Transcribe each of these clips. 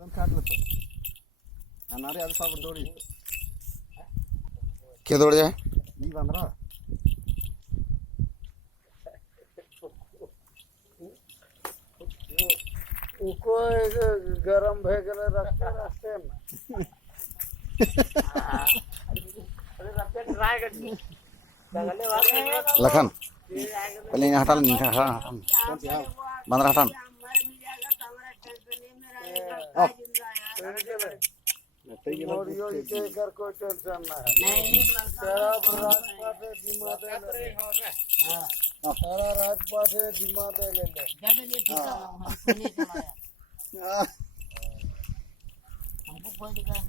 क्या दौड़ जाए उको गरम भेगले रखते रखते ना लखन पहले यहाँ हटा बंदर हटा मोरियो के कर कोई टेंशन ना है तेरा राजपाट है जिम्मा दे ले तेरा राजपाट है जिम्मा दे ले हमको कोई दिक्कत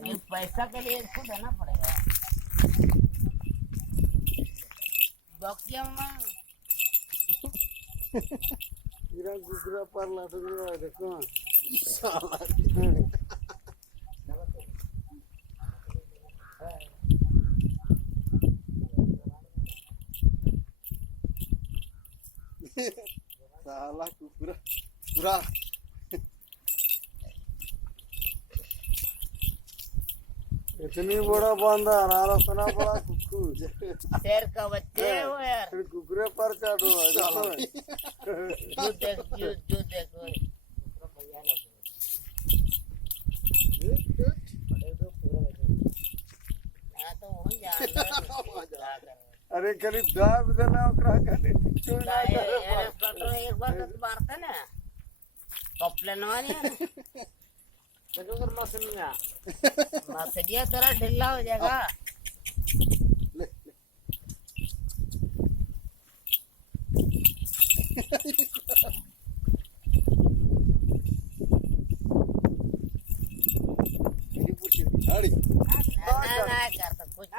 नहीं, पैसा के लिए इसको देना पड़ेगा। बक्सिया में इरा गुगरा पर लाट गया देखो साला साला कुकुरा पूरा इतनी बड़ा बंदा हरारा सुना बड़ा कुकुर शेर का बच्चे हो यार। फिर कुकुरे पर चढ़ो देखो जो देखो हाँ तो वही जान अरे करीब दाब देना ओकरा कने क्यों ना डॉक्टर ने एक बार तो मारता ना कॉप्लेन वाली देखो कर मसलिया तेरा ढीला हो जाएगा। अरे ना करता कुछ